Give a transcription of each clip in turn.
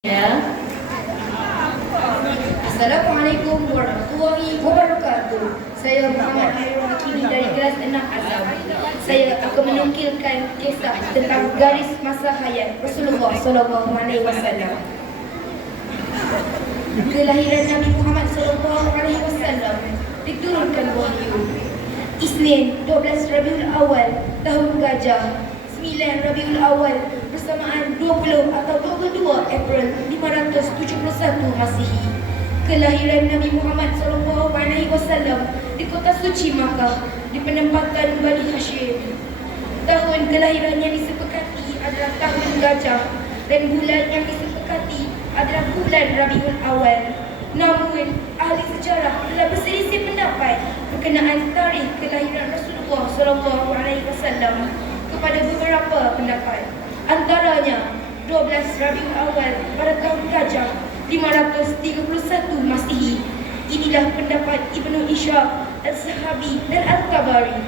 Ya. Assalamualaikum warahmatullahi wabarakatuh. Saya Muhammad Hairul Hakimi dari kelas 6 Azam. Saya akan menukilkan kisah tentang garis masa hayat Rasulullah sallallahu alaihi wasallam. Kelahiran Nabi Muhammad sallallahu alaihi wasallam diturunkan wahyu Isnin 12 Rabiul Awal tahun Gajah 9 Rabiul Awal bersamaan 20 atau 22 April 571 Masihi. Kelahiran Nabi Muhammad SAW di kota suci Makkah di penempatan Bani Hashim. Tahun kelahirannya disepakati adalah tahun Gajah dan bulan yang disepakati adalah bulan Rabiul Awal. Namun ahli sejarah telah berselisih pendapat berkenaan tarikh kelahiran Rasulullah SAW kepada beberapa pendapat. Antaranya 12 Rabiul Awal pada tahun Gajah 531 Masihi. Inilah pendapat Ibnu Ishaq, Al-Sahabi dan Al-Tabari.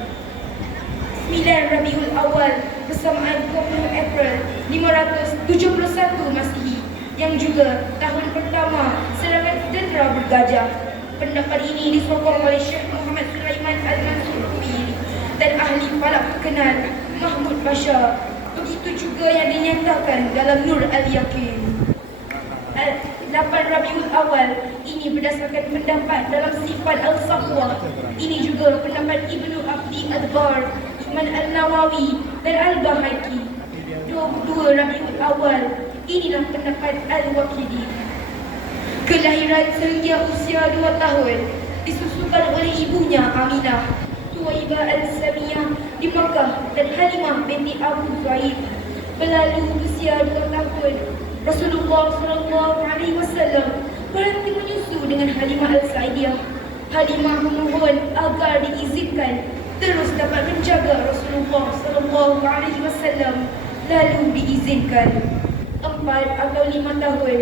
9 Rabiul Awal bersamaan 20 April 571 Masihi yang juga tahun pertama serangan tentera bergajah. Pendapat ini disokong oleh Syekh Muhammad Sulaiman Al-Mansur Ubaidi dan ahli falak terkenal Mahmud Bashar. Begitu juga yang dinyatakan dalam Nur Al-Yaqin. 8 Rabiul Awal ini berdasarkan pendapat dalam Sifat Al-Safwah. Ini juga pendapat Ibnu Abdi Adbar, Iman Al-Nawawi dan Al-Bahaki. 22 Rabiul Awal inilah pendapat Al-Waqidi. Kelahiran sehingga usia 2 tahun disusulkan oleh ibunya Aminah, Tuwaibah Al-Samiyah di Makkah dan Halimah binti Abu Zaid. Berlalu usia 2 tahun, Rasulullah SAW berhenti menyusu dengan Halimah Al-Saidiyah. Halimah memohon agar diizinkan terus dapat menjaga Rasulullah SAW, lalu diizinkan. 4 atau 5 tahun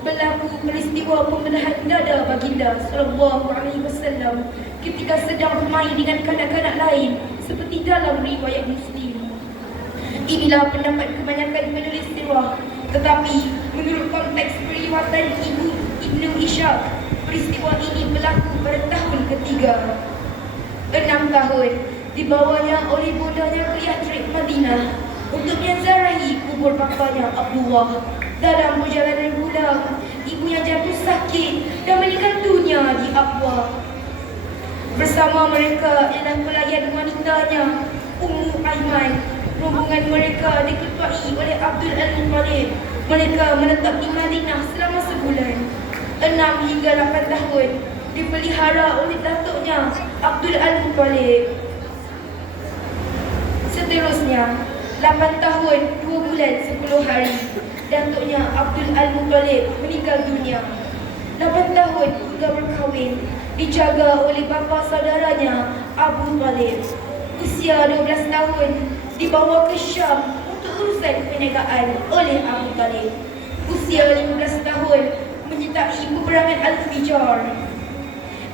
berlaku peristiwa pembedahan dada baginda SAW ketika sedang bermain dengan kanak-kanak lain seperti dalam riwayat Muslim. Inilah pendapat kebanyakan penulis sirah, tetapi menurut konteks periwayatan Ibnu Ishaq, peristiwa ini berlaku pada tahun ketiga. 6 tahun dibawanya oleh bondanya ke Yathrib Madinah untuk menziarahi kubur bapanya Abdullah. Dalam perjalanan pulang, ibunya jatuh sakit dan meninggal dunia di Abwa. Bersama mereka ialah pelayan wanitanya Ummu Aiman. Rombongan mereka diketuai oleh Abdul Al-Muttalib. Mereka menetap di Madinah selama sebulan. 6 hingga 8 tahun dipelihara oleh datuknya Abdul Al-Muttalib. Seterusnya 8 tahun 2 bulan 10 hari datuknya Abdul Al-Muttalib meninggal dunia. 8 tahun hingga berkahwin dijaga oleh bapa saudaranya Abu Talib. Usia 12 tahun dibawa ke Syam untuk urusan perniagaan oleh Abu Talib. Usia 15 tahun menyertai peperangan Al-Fijar.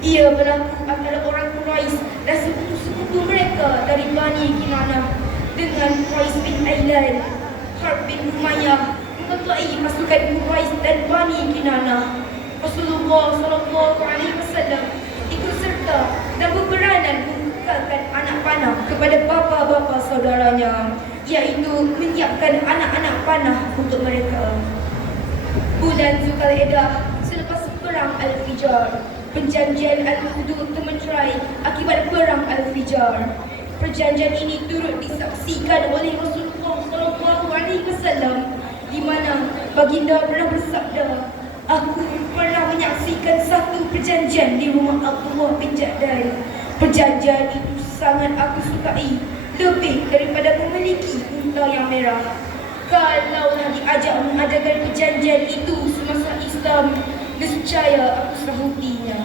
Ia berlaku antara orang Quraisy dan sekutu-sekutu mereka dari Bani Kinanah dengan Quraisy bin Ailan. Harb bin Umayyah mengetuai pasukan Quraisy dan Bani Kinanah. Rasulullah SAW ikut serta dan berperanan membukakan anak panah kepada bapa-bapa saudaranya, iaitu menyiapkan anak-anak panah untuk mereka. Bulan Zulkaidah selepas perang Al-Fijar, perjanjian Al-Hudud temeterai akibat perang Al-Fijar. Perjanjian ini turut disaksikan oleh Rasulullah SAW, di mana baginda pernah bersabda, "Aku pernah menyaksikan satu perjanjian di rumah Abdullah bin Ja'dan. Perjanjian itu sangat aku sukai, lebih daripada memiliki unta yang merah. Kalaulah diajak mengadakan perjanjian itu semasa Islam, nescaya aku sahutinya."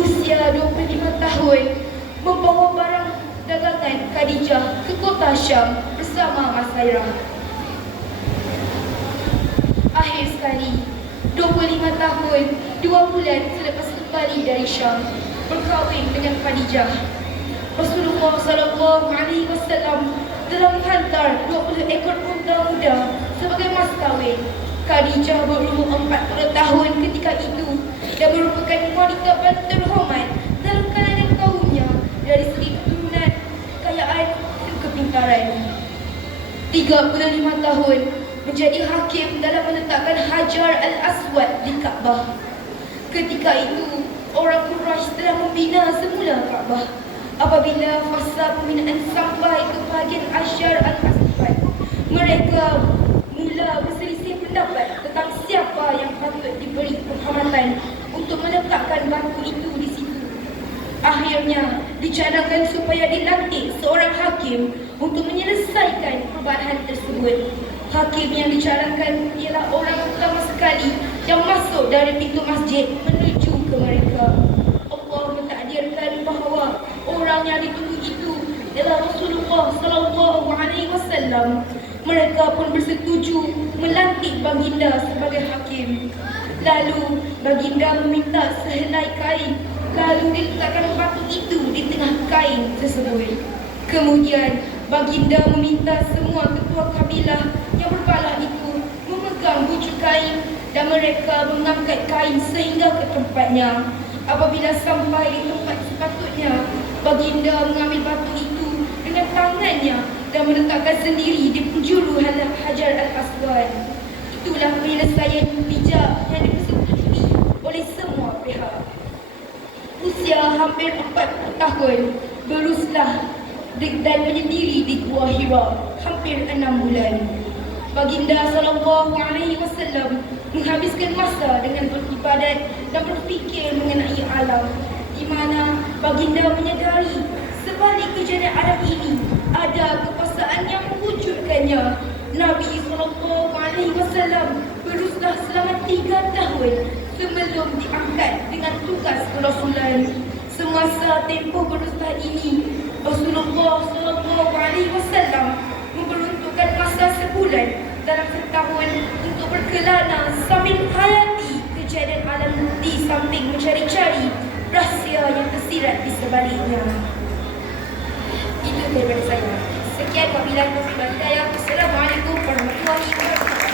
Usia 25 tahun membawa barang dagangan Khadijah ke kota Syam bersama Masairah. Akhir sekali 25 tahun 2 bulan selepas kembali dari Syam, berkahwin dengan Khadijah. Rasulullah SAW telah menghantar 20 ekor unta muda sebagai mas kawin. Khadijah berumur 40 tahun ketika itu dan merupakan wanita paling terhormat dalam kalangan kaumnya dari segi keturunan, kekayaan dan kepintaran. 35 tahun menjadi hakim dalam menetapkan Hajar al-Aswad di Kaabah. Ketika itu, orang Quraisy telah membina semula Kaabah. Apabila fasa pembinaan sampai ke bahagian Hajar al-Aswad, mereka mula berselisih pendapat tentang siapa yang patut diberi penghormatan untuk meletakkan batu itu di situ. Akhirnya, dicadangkan supaya dilantik seorang hakim untuk menyelesaikan perbalahan tersebut. Hakim yang dicadangkan ialah orang pertama sekali yang masuk dari pintu masjid menuju ke mereka. Allah mentakdirkan bahawa orang yang ditunggu itu ialah Rasulullah SAW. Mereka pun bersetuju melantik baginda sebagai hakim. Lalu baginda meminta sehelai kain, lalu diletakkan batu itu di tengah kain tersebut. Kemudian baginda meminta semua ketua kabilah yang berbalah itu memegang bujuk kain dan mereka mengangkat kain sehingga ke tempatnya. Apabila sampai di tempat sepatutnya, baginda mengambil batu itu dengan tangannya dan meletakkan sendiri di penjuru Hajar al-Aswad. Itulah penyelesaian bijak yang dipersetujui oleh semua pihak. Usia hampir 40 tahun, beruslah dan menyendiri di Gua Hira hampir 6 bulan. Baginda SAW menghabiskan masa dengan beribadat dan berfikir mengenai alam, di mana baginda menyadari sebalik kejadian alam ini ada kekuasaan yang mewujudkannya. Nabi SAW beruslah selama 3 tahun sebelum diangkat dengan tugas kerasulan. Semasa tempoh beruslah ini, Rasulullah SAW memperuntukkan masa sebulan dalam setahun untuk berkelana sambil menghayati kejadian alam di samping mencari-cari rahsia yang tersirat di sebaliknya. Itu daripada saya. Sekian wabillahi taufiq wal hidayah. Assalamualaikum warahmatullahi wabarakatuh.